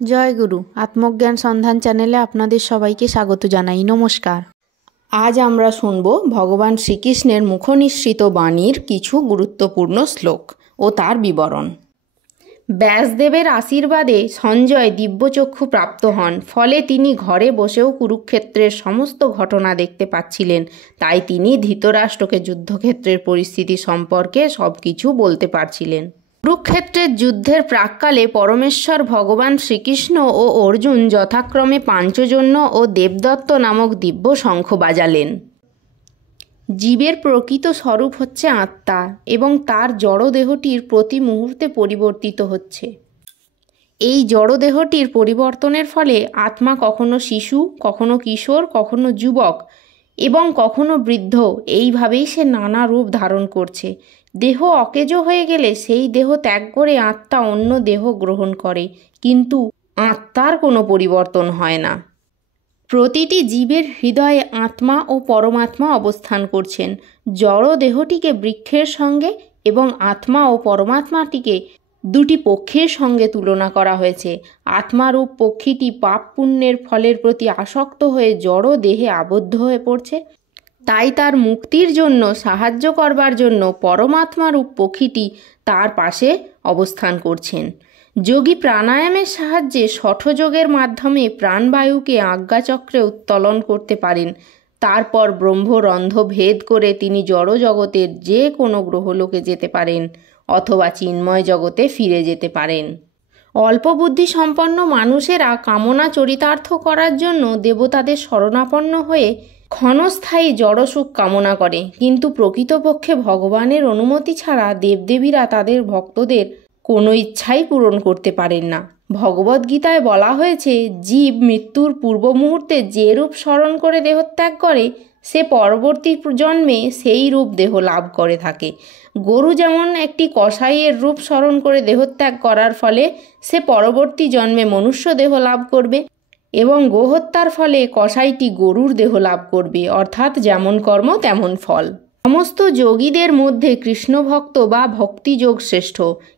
জয় গুরু। আত্মজ্ঞান সন্ধান চ্যানেলে আপনাদের সবাইকে স্বাগত জানাই। নমস্কার। আজ আমরা শুনব ভগবান শ্রীকৃষ্ণের মুখনিসৃত বাণীর কিছু গুরুত্বপূর্ণ শ্লোক ও তার বিবরণ। ব্যাসদেবের আশীর্বাদে সঞ্জয় দিব্যচক্ষু প্রাপ্ত হন। ফলে তিনি ঘরে বসেও কুরুক্ষেত্রের সমস্ত ঘটনা দেখতে পাচ্ছিলেন। তাই তিনি ধৃতরাষ্ট্রকে যুদ্ধক্ষেত্রের পরিস্থিতি সম্পর্কে সব কিছু বলতে পারছিলেন। কুরুক্ষেত্রের যুদ্ধের প্রাক্কালে পরমেশ্বর ভগবান শ্রীকৃষ্ণ ও অর্জুন যথাক্রমে পাঞ্চজন্য ও দেবদত্ত নামক দিব্য শঙ্খ বাজালেন। জীবের প্রকৃত স্বরূপ হচ্ছে আত্মা এবং তার জড়দেহটির প্রতি মুহূর্তে পরিবর্তিত হচ্ছে। এই জড়দেহটির পরিবর্তনের ফলে আত্মা কখনো শিশু, কখনো কিশোর, কখনো যুবক এবং কখনো বৃদ্ধ, এইভাবেই সে নানা রূপ ধারণ করছে। দেহ অকেজো হয়ে গেলে সেই দেহ ত্যাগ করে আত্মা অন্য দেহ গ্রহণ করে, কিন্তু আত্মার কোনো পরিবর্তন হয় না। প্রতিটি জীবের হৃদয়ে আত্মা ও পরমাত্মা অবস্থান করছেন। জড় দেহটিকে বৃক্ষের সঙ্গে এবং আত্মা ও পরমাত্মাটিকে দুটি পক্ষীর সঙ্গে তুলনা করা হয়েছে। আত্মারূপ পক্ষীটি পাপ পুণ্যের ফলের প্রতি আসক্ত হয়ে জড় দেহে আবদ্ধ হয়ে পড়ছে। তাই তার মুক্তির জন্য সাহায্য করবার জন্য পরমাত্মারূপ পক্ষীটি তার পাশে অবস্থান করছেন। যোগী প্রাণায়ামের সাহায্যে শঠযোগের মাধ্যমে প্রাণবায়ুকে আজ্ঞাচক্রে উত্তোলন করতে পারেন। তারপর ব্রহ্মরন্ধ্র ভেদ করে তিনি জড় জগতের যে কোনো গ্রহলোকে যেতে পারেন অথবা চিন্ময় জগতে ফিরে যেতে পারেন। অল্প বুদ্ধি সম্পন্ন মানুষেরা কামনা চরিতার্থ করার জন্য দেবতাদের শরণাপন্ন হয়ে ক্ষণস্থায়ী জড়সুখ কামনা করে, কিন্তু প্রকৃতপক্ষে ভগবানের অনুমতি ছাড়া দেবদেবীরা তাদের ভক্তদের কোনো ইচ্ছাই পূরণ করতে পারেন না। ভগবদ্গীতায় বলা হয়েছে, জীব মৃত্যুর পূর্ব মুহূর্তে যে রূপ স্মরণ করে দেহত্যাগ করে সে পরবর্তী জন্মে সেই রূপ দেহ লাভ করে থাকে। গরু যেমন একটি কসাইয়ের রূপ স্মরণ করে দেহত্যাগ করার ফলে সে পরবর্তী জন্মে মনুষ্য দেহ লাভ করবে এবং গোহত্যার ফলে কসাইটি গরুর দেহ লাভ করবে, অর্থাৎ যেমন কর্ম তেমন ফল। সমস্ত যোগীদের মধ্যে কৃষ্ণ ভক্ত বা ভক্তিযোগ শ্রেষ্ঠ,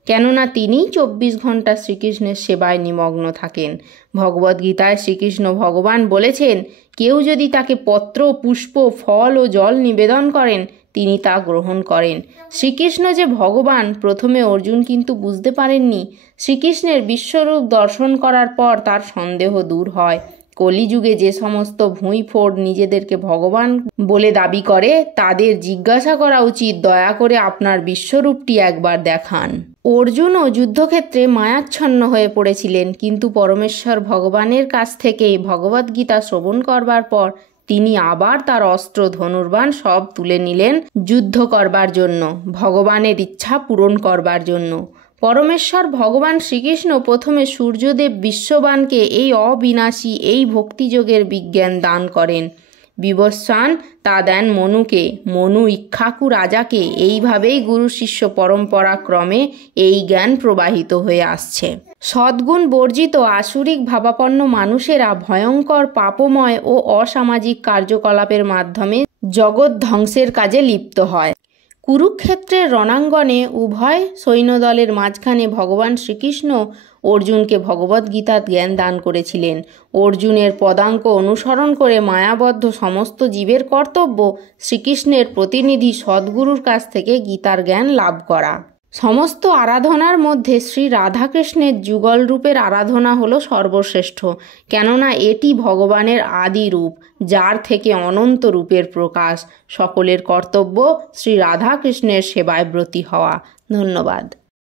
কেননা তিনি 24 ঘন্টা শ্রীকৃষ্ণের সেবায় নিমগ্ন থাকেন। ভগবদ্গীতায় শ্রীকৃষ্ণ ভগবান বলেছেন, কেউ যদি তাকে পত্র, পুষ্প, ফল ও জল নিবেদন করেন তিনি তা গ্রহণ করেন। শ্রীকৃষ্ণ যে ভগবান প্রথমে অর্জুন কিন্তু বুঝতে পারেননি। শ্রীকৃষ্ণের বিশ্বরূপ দর্শন করার পর তার সন্দেহ দূর হয়। কলিযুগে যে সমস্ত ভুঁইফোড় নিজেদেরকে ভগবান বলে দাবি করে তাদের জিজ্ঞাসা করা উচিত, দয়া করে আপনার বিশ্বরূপটি একবার দেখান। অর্জুনও যুদ্ধক্ষেত্রে মায়াচ্ছন্ন হয়ে পড়েছিলেন, কিন্তু পরমেশ্বর ভগবানের কাছ থেকে ভগবদ্গীতা শ্রবণ করবার পর তিনি আবার তার অস্ত্র, ধনুর্বাণ সব তুলে নিলেন যুদ্ধ করবার জন্য, ভগবানের ইচ্ছা পূরণ করবার জন্য। পরমেশ্বর ভগবান শ্রীকৃষ্ণ প্রথমে সূর্যদেব বিশ্ববানকে এই অবিনাশী এই ভক্তিযোগের বিজ্ঞান দান করেন। বিবস্বান তা দেন মনুকে, মনু ইক্ষ্বাকু রাজাকে। এইভাবেই গুরু শিষ্য পরম্পরা ক্রমে এই জ্ঞান প্রবাহিত হয়ে আসছে। সদ্গুণ বর্জিত আসুরিক ভাবাপন্ন মানুষেরা ভয়ঙ্কর পাপময় ও অসামাজিক কার্যকলাপের মাধ্যমে জগৎ ধ্বংসের কাজে লিপ্ত হয়। কুরুক্ষেত্রের রণাঙ্গনে উভয় সৈন্যদলের মাঝখানে ভগবান শ্রীকৃষ্ণ অর্জুনকে ভগবদ্গীতার জ্ঞান দান করেছিলেন। অর্জুনের পদাঙ্ক অনুসরণ করে মায়াবদ্ধ সমস্ত জীবের কর্তব্য শ্রীকৃষ্ণের প্রতিনিধি সদ্গুরুর কাছ থেকে গীতার জ্ঞান লাভ করা। সমস্ত আরাধনার মধ্যে শ্রী রাধাকৃষ্ণের যুগল রূপের আরাধনা হলো সর্বশ্রেষ্ঠ, কেননা এটি ভগবানের আদি রূপ, যার থেকে অনন্ত রূপের প্রকাশ। সকলের কর্তব্য শ্রী রাধাকৃষ্ণের সেবায় ব্রতী হওয়া। ধন্যবাদ।